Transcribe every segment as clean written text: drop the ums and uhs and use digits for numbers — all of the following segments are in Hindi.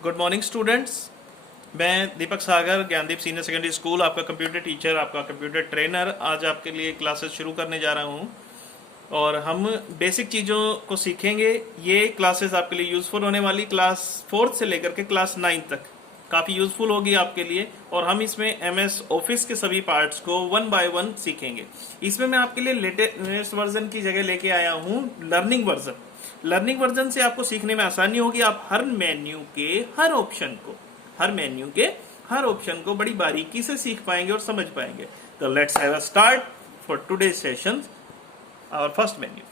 Good morning students. मैं दीपक सागर, ज्ञानदीप सीनियर सेकेंडरी स्कूल, आपका कंप्यूटर टीचर, आपका कंप्यूटर ट्रेनर, आज आपके लिए क्लासेस शुरू करने जा रहा हूँ और हम बेसिक चीज़ों को सीखेंगे। ये क्लासेस आपके लिए यूज़फुल होने वाली, क्लास 4th से लेकर के क्लास 9 तक काफ़ी यूज़फुल होगी आपके लिए। और हम इसमें MS ऑफिस के सभी पार्ट्स को 1 बाय 1 सीखेंगे। इसमें मैं आपके लिए लेटेस्ट वर्जन की जगह लेके आया हूँ लर्निंग वर्जन। लर्निंग वर्जन से आपको सीखने में आसानी होगी। आप हर मेन्यू के हर ऑप्शन को बड़ी बारीकी से सीख पाएंगे और समझ पाएंगे। तो let's have a start for today session. Our first menu.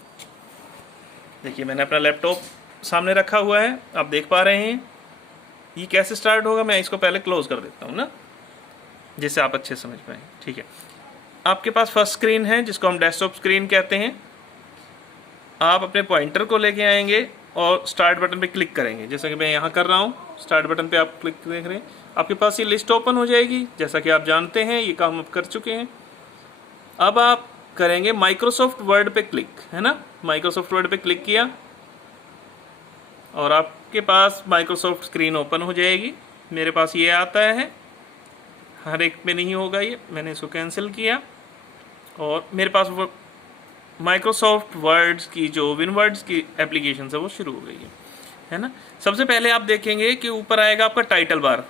देखिए, मैंने अपना लैपटॉप सामने रखा हुआ है, आप देख पा रहे हैं। ये कैसे स्टार्ट होगा, मैं इसको पहले क्लोज कर देता हूँ ना, जिससे आप अच्छे समझ पाए। ठीक है, आपके पास फर्स्ट स्क्रीन है जिसको हम डेस्कटॉप स्क्रीन कहते हैं। आप अपने पॉइंटर को लेके आएंगे और स्टार्ट बटन पे क्लिक करेंगे, जैसा कि मैं यहाँ कर रहा हूँ। स्टार्ट बटन पे आप क्लिक देख रहे हैं, आपके पास ये लिस्ट ओपन हो जाएगी। जैसा कि आप जानते हैं, ये काम आप कर चुके हैं। अब आप करेंगे माइक्रोसॉफ्ट वर्ड पे क्लिक, है ना। माइक्रोसॉफ्ट वर्ड पे क्लिक किया और आपके पास माइक्रोसॉफ्ट स्क्रीन ओपन हो जाएगी। मेरे पास ये आता है, हर एक में नहीं होगा ये, मैंने इसको कैंसिल किया और मेरे पास वो माइक्रोसॉफ्ट वर्ड्स की जो विनवर्ड्स की एप्लीकेशन है वो शुरू हो गई है ना। सबसे पहले आप देखेंगे कि ऊपर आएगा आपका टाइटल बार,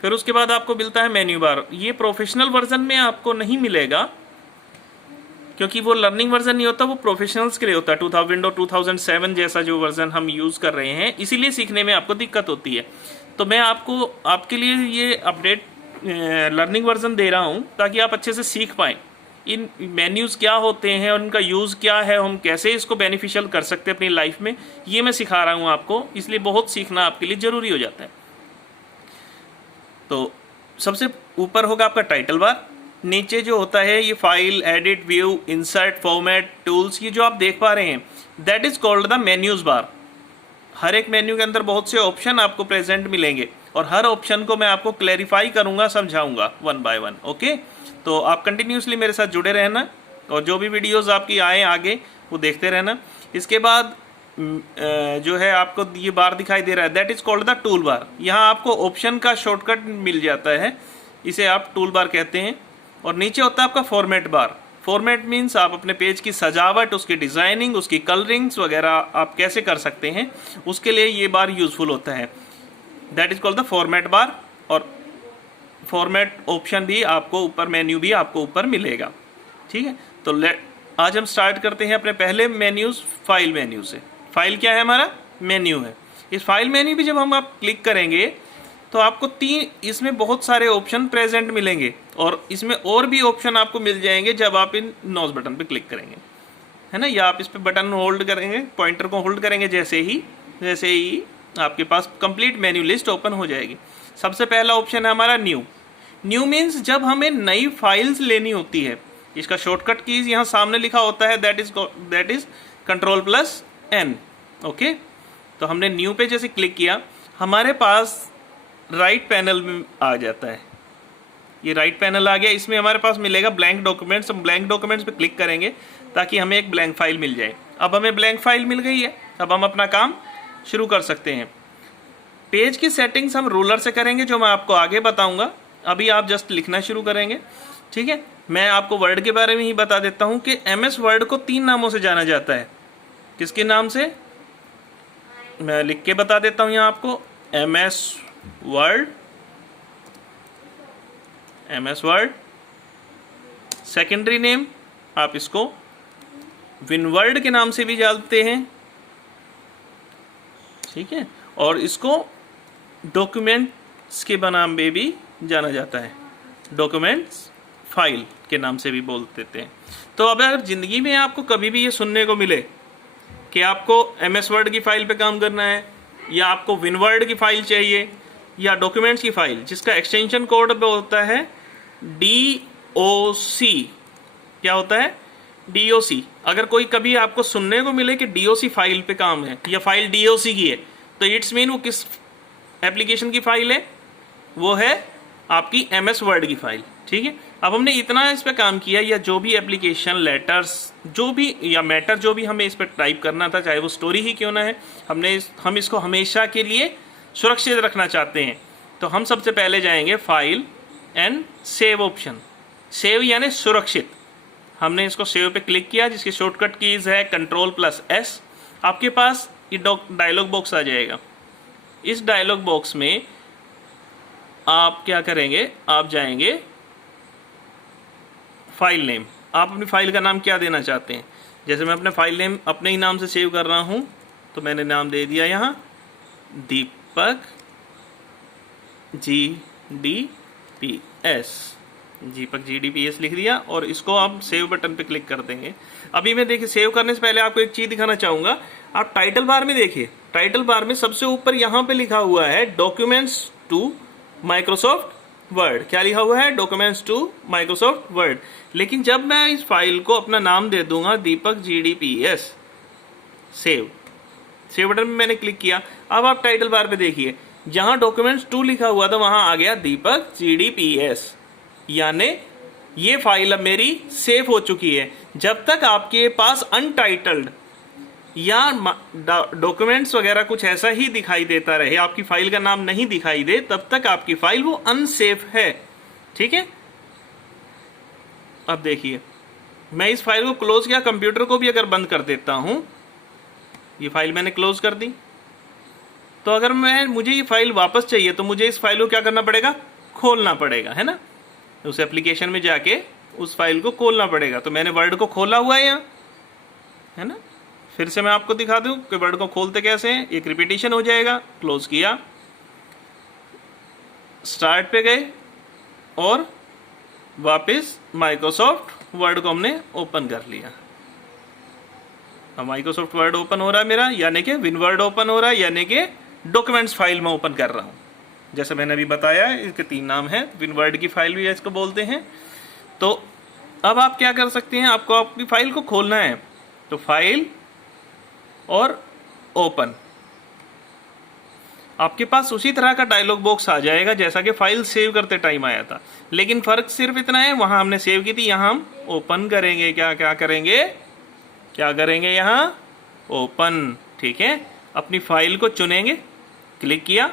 फिर उसके बाद आपको मिलता है मेन्यू बार। ये प्रोफेशनल वर्जन में आपको नहीं मिलेगा, क्योंकि वो लर्निंग वर्जन नहीं होता, वो प्रोफेशनल्स के लिए होता है। विंडो 2007 जैसा जो वर्जन हम यूज़ कर रहे हैं, इसीलिए सीखने में आपको दिक्कत होती है। तो मैं आपके लिए ये अपडेट लर्निंग वर्जन दे रहा हूँ ताकि आप अच्छे से सीख पाएँ इन मेन्यूज़ क्या होते हैं और उनका यूज़ क्या है, हम कैसे इसको बेनिफिशियल कर सकते हैं अपनी लाइफ में। ये मैं सिखा रहा हूँ आपको, इसलिए बहुत सीखना आपके लिए ज़रूरी हो जाता है। तो सबसे ऊपर होगा आपका टाइटल बार। नीचे जो होता है ये file, edit, view, insert, format, tools, ये जो आप देख पा रहे हैं, that is called the menus bar. हर एक मेन्यू के अंदर बहुत से ऑप्शन आपको प्रेजेंट मिलेंगे और हर ऑप्शन को मैं आपको क्लैरिफाई करूंगा, समझाऊंगा 1 बाय 1। ओके, तो आप कंटिन्यूसली मेरे साथ जुड़े रहना और जो भी वीडियोस आपकी आए आगे वो देखते रहना। इसके बाद जो है आपको ये बार दिखाई दे रहा है, that is called the tool bar. यहाँ आपको ऑप्शन का शॉर्टकट मिल जाता है, इसे आप टूल बार कहते हैं। और नीचे होता है आपका फॉर्मेट बार। फॉर्मेट मीन्स आप अपने पेज की सजावट, उसकी डिजाइनिंग, उसकी कलरिंग्स वगैरह आप कैसे कर सकते हैं, उसके लिए ये बार यूजफुल होता है। That is called the format bar. और फॉर्मेट ऑप्शन भी आपको ऊपर, मेन्यू भी आपको ऊपर मिलेगा। ठीक है, तो आज हम स्टार्ट करते हैं अपने पहले मेन्यूज, फाइल मेन्यू से। फाइल क्या है, हमारा मेन्यू है। इस फाइल मेन्यू भी जब हम आप क्लिक करेंगे तो आपको इसमें बहुत सारे ऑप्शन प्रेजेंट मिलेंगे और इसमें और भी ऑप्शन आपको मिल जाएंगे जब आप इन नॉज बटन पे क्लिक करेंगे, है ना। या आप इस पे बटन होल्ड करेंगे, पॉइंटर को होल्ड करेंगे, जैसे ही आपके पास कंप्लीट मेन्यू लिस्ट ओपन हो जाएगी। सबसे पहला ऑप्शन है हमारा न्यू। न्यू मीन्स जब हमें नई फाइल्स लेनी होती है। इसका शॉर्टकट कीज यहाँ सामने लिखा होता है, दैट इज Ctrl+N। ओके, तो हमने न्यू पे जैसे क्लिक किया, हमारे पास राइट पैनल में आ जाता है। ये राइट पैनल आ गया, इसमें हमारे पास मिलेगा ब्लैंक डॉक्यूमेंट्स। हम ब्लैंक डॉक्यूमेंट्स पे क्लिक करेंगे ताकि हमें एक ब्लैंक फाइल मिल जाए। अब हमें ब्लैंक फाइल मिल गई है, अब हम अपना काम शुरू कर सकते हैं। पेज की सेटिंग्स हम रूलर से करेंगे, जो मैं आपको आगे बताऊंगा। अभी आप जस्ट लिखना शुरू करेंगे। ठीक है, मैं आपको वर्ड के बारे में ही बता देता हूं कि MS वर्ड को 3 नामों से जाना जाता है। किसके नाम से, मैं लिख के बता देता हूं यहाँ आपको। MS वर्ड सेकेंडरी नेम, आप इसको विनवर्ड के नाम से भी जानते हैं। ठीक है, और इसको डॉक्यूमेंट्स के नाम में भी जाना जाता है, डॉक्यूमेंट्स फाइल के नाम से भी बोल देते हैं। तो अब अगर जिंदगी में आपको कभी भी ये सुनने को मिले कि आपको MS वर्ड की फाइल पे काम करना है, या आपको विनवर्ड की फाइल चाहिए, या डॉक्यूमेंट्स की फाइल जिसका एक्सटेंशन कोड होता है DOC, क्या होता है DOC। अगर कोई कभी आपको सुनने को मिले कि DOC फाइल पे काम है या फाइल DOC की है, तो इट्स मीन वो किस एप्लीकेशन की फाइल है, वो है आपकी MS वर्ड की फाइल। ठीक है, अब हमने इतना इस पर काम किया, या जो भी एप्लीकेशन, लेटर्स, जो भी या मैटर जो भी हमें इस पर टाइप करना था, चाहे वो स्टोरी ही क्यों ना है, हम इसको हमेशा के लिए सुरक्षित रखना चाहते हैं, तो हम सबसे पहले जाएंगे file and save option. Save यानी सुरक्षित, हमने इसको सेव पे क्लिक किया, जिसकी शॉर्टकट कीज है Ctrl+S। आपके पास ये डायलॉग बॉक्स आ जाएगा। इस डायलॉग बॉक्स में आप क्या करेंगे, आप जाएंगे फाइल नेम। आप अपनी फाइल का नाम क्या देना चाहते हैं? जैसे मैं अपने फाइल नेम अपने ही नाम से सेव कर रहा हूं, तो मैंने नाम दे दिया यहाँ दीपक GDPS, दीपक GDPS लिख दिया, और इसको आप सेव बटन पे क्लिक कर देंगे। अभी मैं देखिए सेव करने से पहले आपको एक चीज दिखाना चाहूंगा। आप टाइटल बार में देखिए, टाइटल बार में सबसे ऊपर यहाँ पे लिखा हुआ है डॉक्यूमेंट्स टू माइक्रोसॉफ्ट वर्ड। क्या लिखा हुआ है? Documents to Microsoft Word. लेकिन जब मैं इस फाइल को अपना नाम दे दूंगा दीपक GDPS, सेव बटन में मैंने क्लिक किया। अब आप टाइटल बार पे देखिए, जहां डॉक्यूमेंट्स 2 लिखा हुआ था वहां आ गया दीपक GDPS, यानी ये फाइल अब मेरी सेव हो चुकी है। जब तक आपके पास अनटाइटल्ड या डॉक्यूमेंट्स वगैरह कुछ ऐसा ही दिखाई देता रहे, आपकी फाइल का नाम नहीं दिखाई दे, तब तक आपकी फाइल वो अनसेफ है। ठीक है, अब देखिए मैं इस फाइल को क्लोज किया, कंप्यूटर को भी अगर बंद कर देता हूं, ये फाइल मैंने क्लोज कर दी, तो अगर मुझे ये फाइल वापस चाहिए तो मुझे इस फाइल को क्या करना पड़ेगा? खोलना पड़ेगा, है ना। उस एप्लीकेशन में जाके उस फाइल को खोलना पड़ेगा। तो मैंने वर्ड को खोला हुआ है यहाँ, है ना। फिर से मैं आपको दिखा दूं कि वर्ड को खोलते कैसे हैं। एक रिपीटिशन हो जाएगा। क्लोज किया, स्टार्ट पे गए और वापस माइक्रोसॉफ्ट वर्ड को हमने ओपन कर लिया। अब माइक्रोसॉफ्ट वर्ड ओपन हो रहा है मेरा, यानी कि विनवर्ड ओपन हो रहा है, यानी कि डॉक्यूमेंट्स फाइल में ओपन कर रहा हूं। जैसे मैंने अभी बताया, इसके 3 नाम हैं, विनवर्ड की फाइल भी इसको बोलते हैं। तो अब आप क्या कर सकते हैं, आपको अपनी फाइल को खोलना है, तो फाइल और ओपन, आपके पास उसी तरह का डायलॉग बॉक्स आ जाएगा जैसा कि फाइल सेव करते टाइम आया था। लेकिन फर्क सिर्फ इतना है, वहां हमने सेव की थी, यहां हम ओपन करेंगे। क्या करेंगे यहां? ओपन। ठीक है, अपनी फाइल को चुनेंगे, क्लिक किया,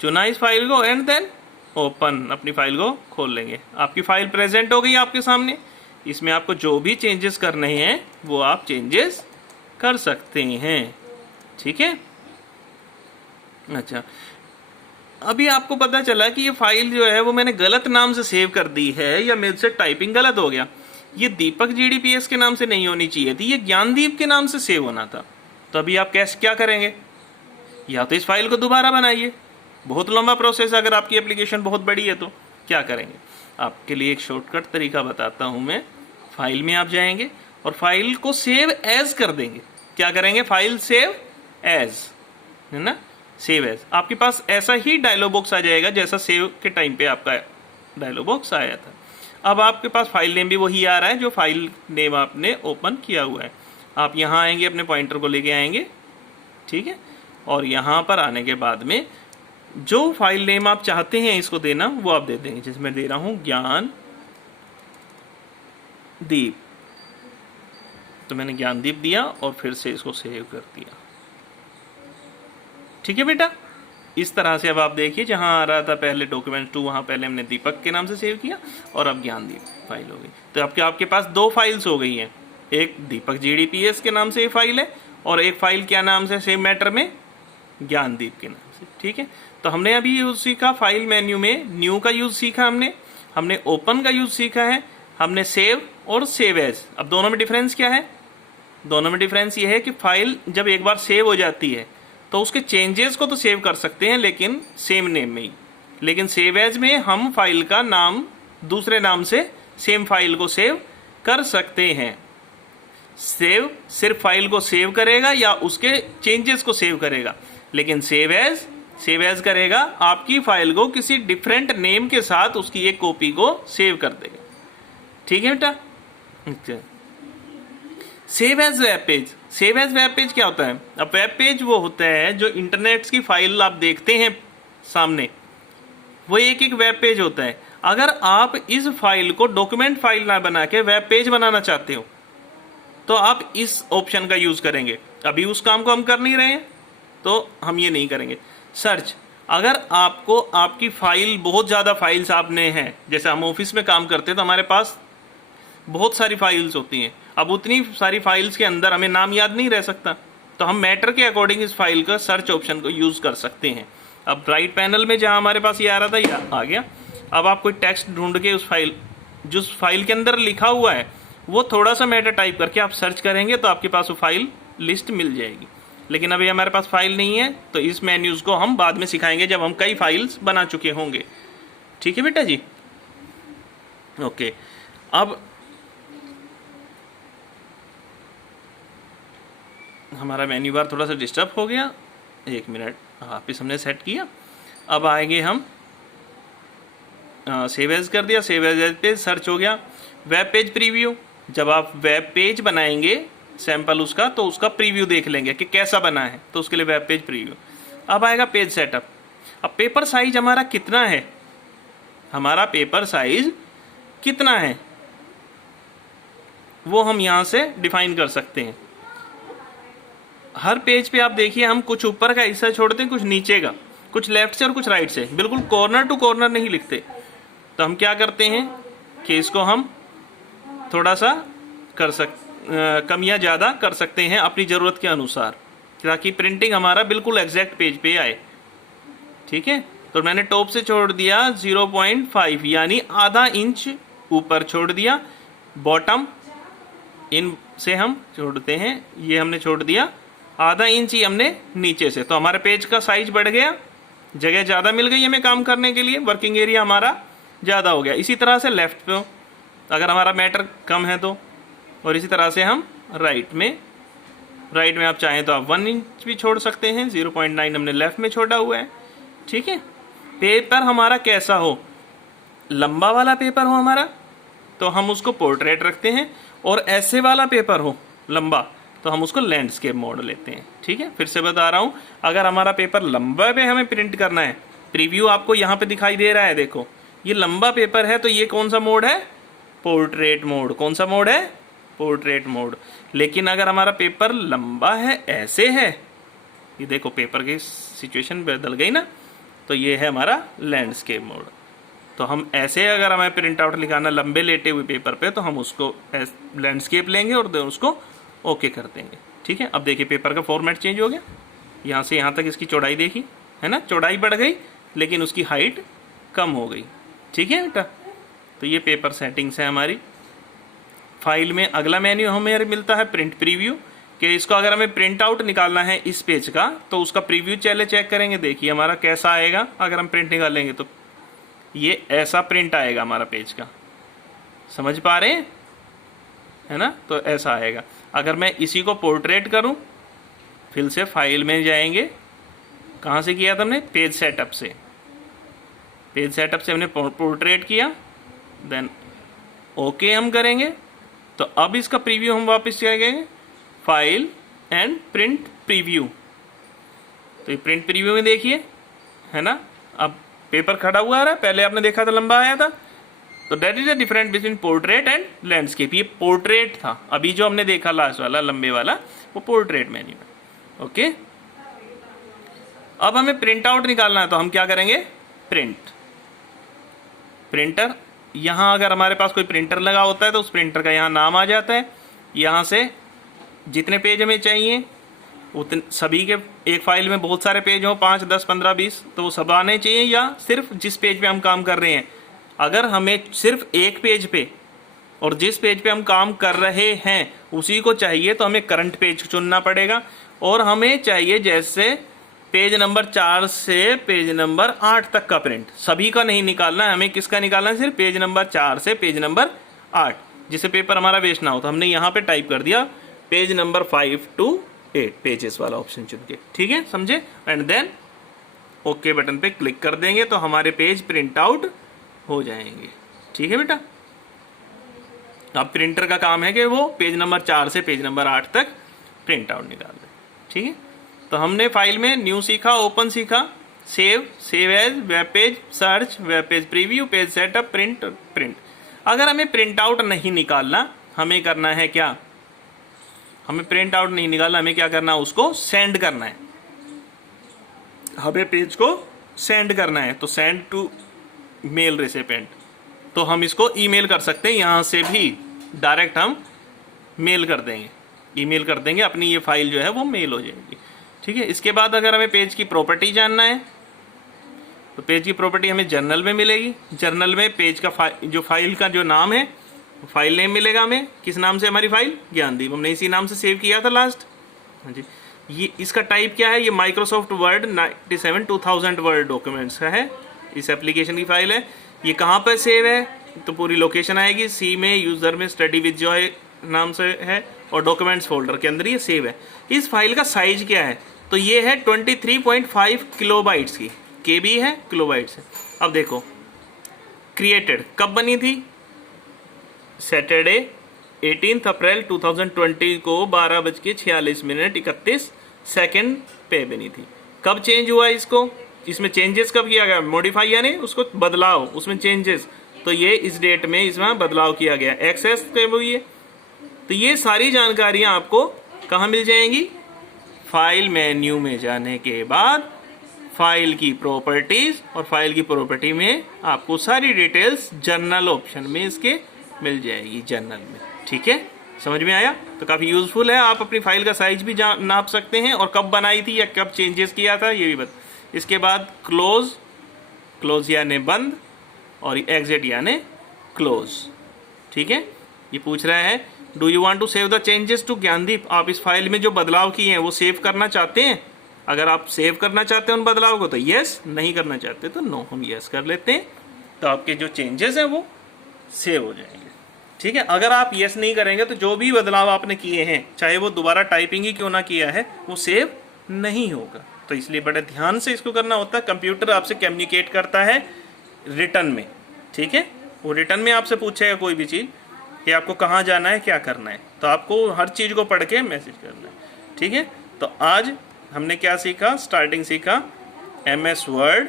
चुना इस फाइल को, एंड देन ओपन, अपनी फाइल को खोल लेंगे। आपकी फाइल प्रेजेंट हो गई आपके सामने। इसमें आपको जो भी चेंजेस करने हैं वो आप चेंजेस कर सकते हैं। ठीक है, अच्छा, अभी आपको पता चला कि ये फाइल जो है वो मैंने गलत नाम से सेव कर दी है, या मेरे से टाइपिंग गलत हो गया। ये दीपक GDPS के नाम से नहीं होनी चाहिए थी, ये ज्ञानदीप के नाम से सेव होना था। तो अभी आप क्या करेंगे? या तो इस फाइल को दोबारा बनाइए, बहुत लंबा प्रोसेस, अगर आपकी एप्लीकेशन बहुत बड़ी है तो क्या करेंगे? आपके लिए एक शॉर्टकट तरीका बताता हूं मैं। फाइल में आप जाएंगे और फाइल को सेव एज कर देंगे। क्या करेंगे? फाइल सेव एज, है ना, सेव एज। आपके पास ऐसा ही डायलॉग बॉक्स आ जाएगा जैसा सेव के टाइम पे आपका डायलॉग बॉक्स आया था। अब आपके पास फाइल नेम भी वही आ रहा है जो फाइल नेम आपने ओपन किया हुआ है। आप यहाँ आएंगे, अपने पॉइंटर को लेके आएंगे, ठीक है, और यहाँ पर आने के बाद में जो फाइल नेम आप चाहते हैं इसको देना वो आप दे देंगे। जैसे मैं दे रहा हूँ ज्ञानदीप, तो मैंने ज्ञानदीप दिया और फिर से इसको सेव कर दिया। ठीक है बेटा, इस तरह से अब आप देखिए, जहां आ रहा था पहले डॉक्यूमेंट 2, वहां पहले हमने दीपक के नाम से सेव किया और अब ज्ञानदीप फाइल हो गई। तो आपके पास 2 फाइल्स हो गई हैं। एक दीपक GDPS के नाम से ये फाइल है और एक फाइल क्या नाम से, सेम मैटर में, ज्ञानदीप के नाम से। ठीक है, तो हमने अभी यूज सीखा फाइल मेन्यू में न्यू का यूज सीखा, हमने ओपन का यूज सीखा है, हमने सेव और सेव एज। अब दोनों में डिफरेंस क्या है? दोनों में डिफरेंस ये है कि फाइल जब एक बार सेव हो जाती है तो उसके चेंजेस को तो सेव कर सकते हैं लेकिन सेम नेम में ही, लेकिन सेव एज में हम फाइल का नाम दूसरे नाम से सेम फाइल को सेव कर सकते हैं। सेव सिर्फ फाइल को सेव करेगा या उसके चेंजेस को सेव करेगा, लेकिन सेव एज करेगा आपकी फाइल को किसी डिफरेंट नेम के साथ उसकी एक कॉपी को सेव कर देगा। ठीक है बेटा, अच्छा। Save as web page, save as web page क्या होता है? अब वेब पेज वो होता है जो इंटरनेट की फाइल आप देखते हैं सामने, वो एक वेब पेज होता है। अगर आप इस फाइल को डॉक्यूमेंट फाइल ना बना के वेब पेज बनाना चाहते हो तो आप इस ऑप्शन का यूज करेंगे। अभी उस काम को हम कर नहीं रहे हैं तो हम ये नहीं करेंगे। सर्च, अगर आपको आपकी फाइल, बहुत ज़्यादा फाइल्स आपने हैं, जैसे हम ऑफिस में काम करते हैं तो हमारे पास बहुत सारी फाइल्स होती हैं, अब उतनी सारी फाइल्स के अंदर हमें नाम याद नहीं रह सकता, तो हम मैटर के अकॉर्डिंग इस फाइल का सर्च ऑप्शन को यूज़ कर सकते हैं। अब राइट पैनल में जहाँ हमारे पास ये आ रहा था, ये आ गया। अब आप कोई टेक्स्ट ढूंढ के उस फाइल, जो फाइल के अंदर लिखा हुआ है वो थोड़ा सा मैटर टाइप करके आप सर्च करेंगे तो आपके पास वो फाइल लिस्ट मिल जाएगी। लेकिन अभी हमारे पास फाइल नहीं है, तो इस मेन्यूज़ को हम बाद में सिखाएंगे जब हम कई फाइल्स बना चुके होंगे। ठीक है बेटा जी, ओके। अब हमारा मेन्यू बार थोड़ा सा डिस्टर्ब हो गया, 1 मिनट वापिस हमने सेट किया। अब आएंगे हम, सेव एज कर दिया, सेव एज पेज सर्च हो गया। वेब पेज प्रीव्यू, जब आप वेब पेज बनाएंगे सैंपल उसका, तो उसका प्रीव्यू देख लेंगे कि कैसा बना है, तो उसके लिए वेब पेज प्रीव्यू। अब आएगा पेज सेटअप। अब पेपर साइज हमारा कितना है, हमारा पेपर साइज कितना है वो हम यहाँ से डिफाइन कर सकते हैं। हर पेज पे आप देखिए हम कुछ ऊपर का हिस्सा छोड़ते हैं, कुछ नीचे का, कुछ लेफ्ट से और कुछ राइट से, बिल्कुल कॉर्नर टू कॉर्नर नहीं लिखते। तो हम क्या करते हैं कि इसको हम थोड़ा सा कम या ज़्यादा कर सकते हैं अपनी ज़रूरत के अनुसार, ताकि प्रिंटिंग हमारा बिल्कुल एग्जैक्ट पेज पे आए। ठीक है, तो मैंने टॉप से छोड़ दिया 0.5 यानी आधा इंच ऊपर छोड़ दिया, बॉटम इन से हम छोड़ते हैं, ये हमने छोड़ दिया आधा इंच ही हमने नीचे से, तो हमारे पेज का साइज बढ़ गया, जगह ज़्यादा मिल गई हमें काम करने के लिए, वर्किंग एरिया हमारा ज़्यादा हो गया। इसी तरह से लेफ्ट पे अगर हमारा मैटर कम है तो, और इसी तरह से हम राइट में आप चाहें तो आप 1 इंच भी छोड़ सकते हैं, 0.9 हमने लेफ्ट में छोड़ा हुआ है। ठीक है, पेपर हमारा कैसा हो, लंबा वाला पेपर हो हमारा तो हम उसको पोर्ट्रेट रखते हैं, और ऐसे वाला पेपर हो लंबा तो हम उसको लैंडस्केप मोड लेते हैं। ठीक है, फिर से बता रहा हूँ, अगर हमारा पेपर लंबा पे हमें प्रिंट करना है, प्रीव्यू आपको यहाँ पे दिखाई दे रहा है, देखो ये लंबा पेपर है, तो ये कौन सा मोड है, पोर्ट्रेट मोड। कौन सा मोड है, पोर्ट्रेट मोड। लेकिन अगर हमारा पेपर लंबा है, ऐसे है, ये देखो पेपर की सिचुएशन बदल गई ना, तो ये है हमारा लैंडस्केप मोड। तो हम ऐसे, अगर हमें प्रिंट आउट निकालना लंबे लेटे हुए पेपर पे, तो हम उसको लैंडस्केप लेंगे और उसको ओके कर देंगे। ठीक है, अब देखिए पेपर का फॉर्मेट चेंज हो गया, यहाँ से यहाँ तक इसकी चौड़ाई देखी है ना, चौड़ाई बढ़ गई लेकिन उसकी हाइट कम हो गई। ठीक है बेटा, तो ये पेपर सेटिंग्स है हमारी। फाइल में अगला मेन्यू हमें मिलता है प्रिंट प्रीव्यू, कि इसको अगर हमें प्रिंट आउट निकालना है इस पेज का, तो उसका प्रीव्यू चले चेक करेंगे, देखिए हमारा कैसा आएगा। अगर हम प्रिंट निकालेंगे तो ये ऐसा प्रिंट आएगा हमारा पेज का, समझ पा रहे हैं है ना, तो ऐसा आएगा। अगर मैं इसी को पोर्ट्रेट करूं, फिर से फाइल में जाएंगे, कहाँ से किया था हमने, पेज सेटअप से, पेज सेटअप से हमने पोर्ट्रेट किया, देन ओके हम करेंगे। तो अब इसका प्रीव्यू हम वापस जाएंगे, फाइल एंड प्रिंट प्रीव्यू, तो ये प्रिंट प्रीव्यू में देखिए है ना, अब पेपर खड़ा हुआ आ रहा है, पहले आपने देखा था लंबा आया था। तो that is the difference between portrait and landscape. ये पोर्ट्रेट था, अभी जो हमने देखा लास्ट वाला लंबे वाला वो पोर्ट्रेट मेन्यू है। ओके, अब हमें प्रिंट आउट निकालना है, तो हम क्या करेंगे, प्रिंटर। यहाँ अगर हमारे पास कोई प्रिंटर लगा होता है तो उस प्रिंटर का यहाँ नाम आ जाता है, यहाँ से जितने पेज हमें चाहिए उतने, सभी के एक फाइल में बहुत सारे पेज हो, 5, 10, 15, 20, तो वो सब आने चाहिए, या सिर्फ जिस पेज पे हम काम कर रहे हैं। अगर हमें सिर्फ एक पेज पे और जिस पेज पे हम काम कर रहे हैं उसी को चाहिए, तो हमें करंट पेज चुनना पड़ेगा, और हमें चाहिए जैसे पेज नंबर 4 से पेज नंबर 8 तक का प्रिंट, सभी का नहीं निकालना है हमें। किसका निकालना है, सिर्फ पेज नंबर 4 से पेज नंबर 8, जिससे पेपर हमारा वेस्ट ना हो। तो हमने यहाँ पे टाइप कर दिया पेज नंबर 5 to 8 पेजेस वाला ऑप्शन चुन के। ठीक है, समझे, एंड देन ओके बटन पे क्लिक कर देंगे तो हमारे पेज प्रिंट आउट हो जाएंगे। ठीक है बेटा, अब प्रिंटर का काम है कि वो पेज नंबर 4 से पेज नंबर 8 तक प्रिंट आउट निकाल दे। ठीक है, तो हमने फाइल में न्यू सीखा, ओपन सीखा, save as, web page search, web page preview, page setup, print. अगर हमें प्रिंट आउट नहीं निकालना, हमें करना है क्या, हमें प्रिंट आउट नहीं निकालना, हमें क्या करना है, उसको सेंड करना है। हमें पेज को सेंड करना है, तो सेंड टू मेल रेसिपिएंट, तो हम इसको ईमेल कर सकते हैं, यहाँ से भी डायरेक्ट हम मेल कर देंगे, ईमेल कर देंगे, अपनी ये फाइल जो है वो मेल हो जाएगी। ठीक है, इसके बाद अगर हमें पेज की प्रॉपर्टी जानना है तो पेज की प्रॉपर्टी हमें जर्नल में मिलेगी। जर्नल में पेज का जो फाइल का जो नाम है, फाइल नेम मिलेगा हमें। किस नाम से हमारी फाइल? ज्ञानदीप, हमने इसी नाम से सेव किया था लास्ट। हाँ जी, ये इसका टाइप क्या है? ये माइक्रोसॉफ्ट वर्ड 97 2000 वर्ड डॉक्यूमेंट्स का है, इस एप्लीकेशन की फाइल है। ये कहाँ पर सेव है? तो पूरी लोकेशन आएगी, सी में, यूजर में, स्टडी विद जॉय नाम से है, और डॉक्यूमेंट्स फोल्डर के अंदर ये सेव है। इस फाइल का साइज क्या है? तो ये है 23.5 किलोबाइट्स की, केबी है, किलोबाइट्स है। अब देखो, क्रिएटेड कब बनी थी? सैटरडे 18 अप्रैल 2020 को 12:46 पे बनी थी। कब चेंज हुआ इसको? इसमें चेंजेस कब किया गया? मॉडिफाई यानी उसको बदलाव, उसमें चेंजेस, तो ये इस डेट में इसमें बदलाव किया गया। एक्सेस कब हुई है? तो ये सारी जानकारियां आपको कहाँ मिल जाएंगी? फाइल मेन्यू में जाने के बाद फाइल की प्रॉपर्टीज, और फाइल की प्रॉपर्टी में आपको सारी डिटेल्स जर्नल ऑप्शन में इसके मिल जाएगी, जर्नल में। ठीक है, समझ में आया? तो काफ़ी यूजफुल है। आप अपनी फाइल का साइज भी नाप सकते हैं, और कब बनाई थी या कब चेंजेस किया था ये भी बता। इसके बाद क्लोज, क्लोज यानी बंद, और एग्जिट यानी क्लोज। ठीक है, ये पूछ रहा है do you want to save the changes to Gyandeep? आप इस फाइल में जो बदलाव किए हैं वो सेव करना चाहते हैं? अगर आप सेव करना चाहते हैं उन बदलाव को तो यस, नहीं करना चाहते तो नो, हम यस कर लेते हैं, तो आपके जो चेंजेस हैं वो सेव हो जाएंगे। ठीक है, अगर आप यस नहीं करेंगे तो जो भी बदलाव आपने किए हैं, चाहे वो दोबारा टाइपिंग ही क्यों ना किया है, वो सेव नहीं होगा। तो इसलिए बड़े ध्यान से इसको करना होता है। कंप्यूटर आपसे कम्युनिकेट करता है रिटर्न में। ठीक है, वो रिटर्न में आपसे पूछेगा कोई भी चीज़ कि आपको कहाँ जाना है, क्या करना है, तो आपको हर चीज़ को पढ़ के मैसेज करना है। ठीक है, तो आज हमने क्या सीखा? स्टार्टिंग सीखा MS वर्ड।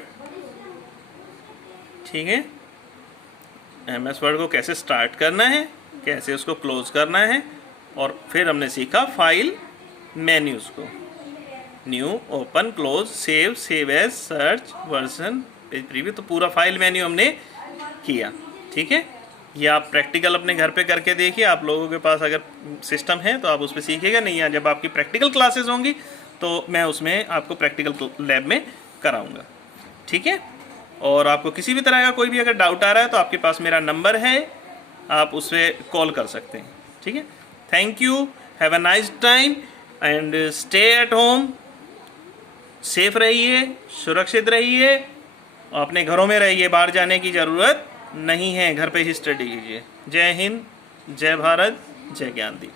ठीक है, MS वर्ड को कैसे स्टार्ट करना है, कैसे उसको क्लोज करना है, और फिर हमने सीखा फाइल मेन्यूज़ को, new, open, close, save, save as, search, version, page preview, तो पूरा फाइल मेन्यू हमने किया। ठीक है, ये आप प्रैक्टिकल अपने घर पे करके देखिए। आप लोगों के पास अगर सिस्टम है तो आप उस पर सीखिएगा, नहीं है जब आपकी प्रैक्टिकल क्लासेस होंगी तो मैं उसमें आपको प्रैक्टिकल लैब में कराऊंगा। ठीक है, और आपको किसी भी तरह का कोई भी अगर डाउट आ रहा है तो आपके पास मेरा नंबर है, आप उससे कॉल कर सकते हैं। ठीक है, thank you, have a nice time and stay at home. Safe रहिए, सुरक्षित रहिए, अपने घरों में रहिए, बाहर जाने की ज़रूरत नहीं है, घर पे ही स्टडी कीजिए। जय हिंद, जय भारत, जय ज्ञानदीप।